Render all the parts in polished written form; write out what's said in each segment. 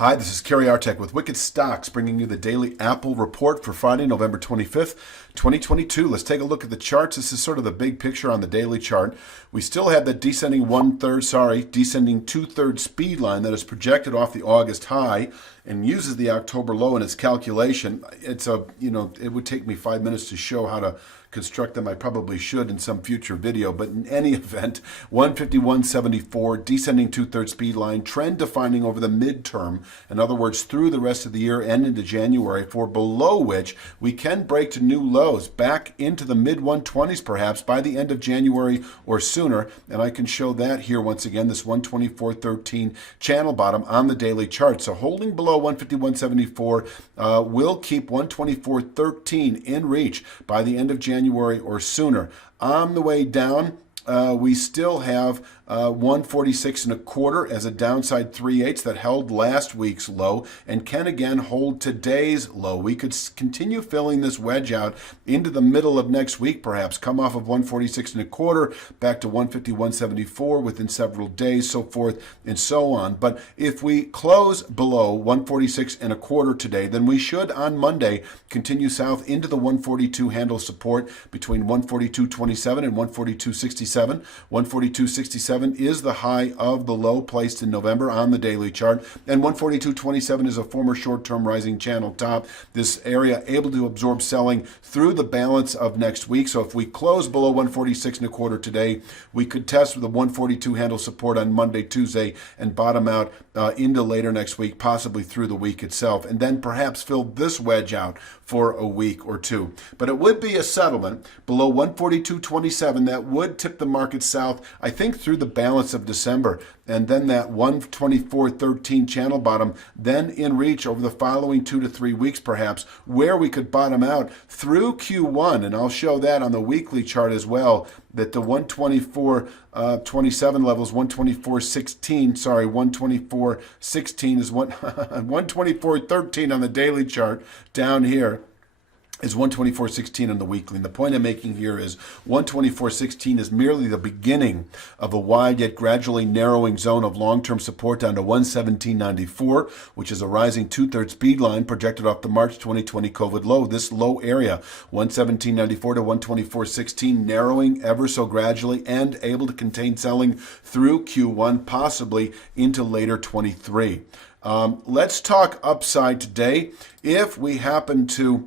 Hi, this is Kerry Artek with Wicked Stocks, bringing you the daily Apple report for Friday, November 25th, 2022. Let's take a look at the charts. This is sort of the big picture on the daily chart. We still have that descending descending two-thirds speed line that is projected off the August high and uses the October low in its calculation. It would take me 5 minutes to show how to construct them. I probably should in some future video, but in any event, 151.74, descending two-thirds speed line, trend defining over the midterm, in other words, through the rest of the year and into January, for below which we can break to new lows, back into the mid-120s perhaps by the end of January or sooner, and I can show that here once again, this 124.13 channel bottom on the daily chart. So holding below 151.74 will keep 124.13 in reach by the end of January or sooner. On the way down, we still have 146 and a quarter as a downside 3/8 that held last week's low and can again hold today's low. We could continue filling this wedge out into the middle of next week, perhaps come off of 146 and a quarter back to 151.74 within several days, so forth and so on. But if we close below 146 and a quarter today, then we should on Monday continue south into the 142 handle support between 142.27 and 142.67. 142.67 is the high of the low placed in November on the daily chart, and 142.27 is a former short-term rising channel top. This area able to absorb selling through the balance of next week. So if we close below 146 and a quarter today, we could test with the 142 handle support on Monday, Tuesday, and bottom out into later next week, possibly through the week itself, and then perhaps fill this wedge out for a week or two. But it would be a settlement below 142.27 that would tip the market south, I think, through the balance of December, and then that 124.13 channel bottom then in reach over the following 2 to 3 weeks perhaps, where we could bottom out through Q1, and I'll show that on the weekly chart as well, that the 124.27 levels, 124.16 is 124.13 on the daily chart down here, is 124.16 on the weekly. And the point I'm making here is 124.16 is merely the beginning of a wide yet gradually narrowing zone of long-term support down to 117.94, which is a rising two-thirds speed line projected off the March 2020 COVID low. This low area, 117.94 to 124.16, narrowing ever so gradually and able to contain selling through Q1, possibly into later 23. Let's talk upside today. If we happen to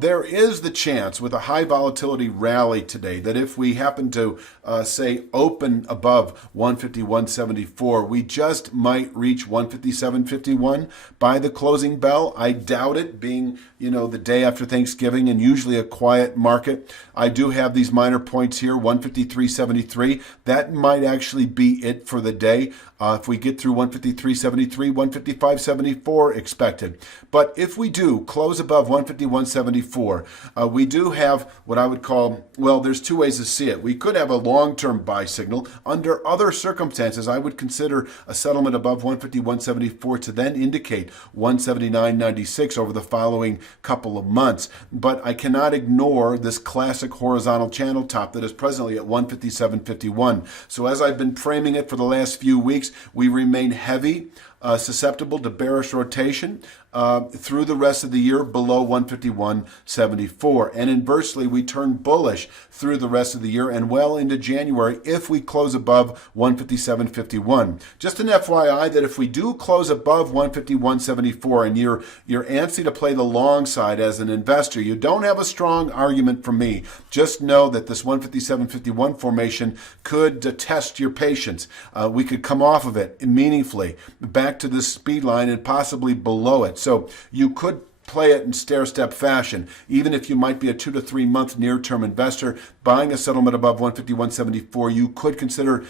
there is the chance with a high volatility rally today that if we happen to, say, open above 151.74, we just might reach 157.51 by the closing bell. I doubt it, being, the day after Thanksgiving and usually a quiet market. I do have these minor points here, 153.73. That might actually be it for the day. If we get through 153.73, 155.74 expected. But if we do close above 151.74, we do have what I would call, there's two ways to see it. We could have a long-term buy signal. Under other circumstances, I would consider a settlement above 151.74 to then indicate 179.96 over the following couple of months. But I cannot ignore this classic horizontal channel top that is presently at 157.51. So as I've been framing it for the last few weeks, we remain heavy, susceptible to bearish rotation through the rest of the year below 151.74. And inversely, we turn bullish through the rest of the year and well into January if we close above 157.51. Just an FYI that if we do close above 151.74 and you're antsy to play the long side as an investor, you don't have a strong argument from me. Just know that this 157.51 formation could test your patience. We could come off of it meaningfully back to this speed line and possibly below it. So you could play it in stair-step fashion. Even if you might be a 2 to 3 month near-term investor, buying a settlement above 151.74, you could consider,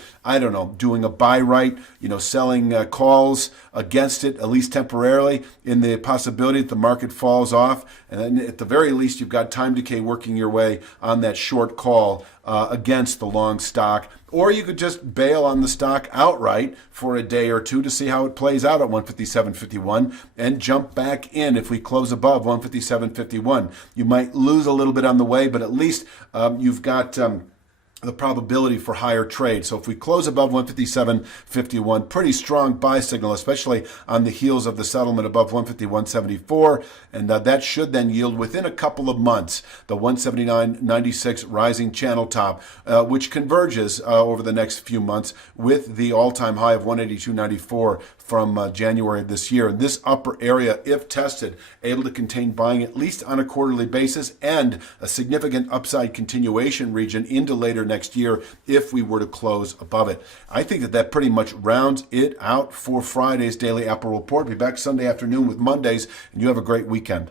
doing a buy right, selling calls against it, at least temporarily, in the possibility that the market falls off. And then at the very least, you've got time decay working your way on that short call against the long stock. Or you could just bail on the stock outright for a day or two to see how it plays out at 157.51 and jump back in if we close above 157.51. You might lose a little bit on the way, but at least you've got the probability for higher trade. So if we close above 157.51, pretty strong buy signal, especially on the heels of the settlement above 151.74, and that should then yield within a couple of months the 179.96 rising channel top, which converges over the next few months with the all-time high of 182.94 from January of this year. And this upper area, if tested, able to contain buying at least on a quarterly basis and a significant upside continuation region into later next year if we were to close above it. I think that pretty much rounds it out for Friday's Daily Apple Report. Be back Sunday afternoon with Mondays, and you have a great weekend.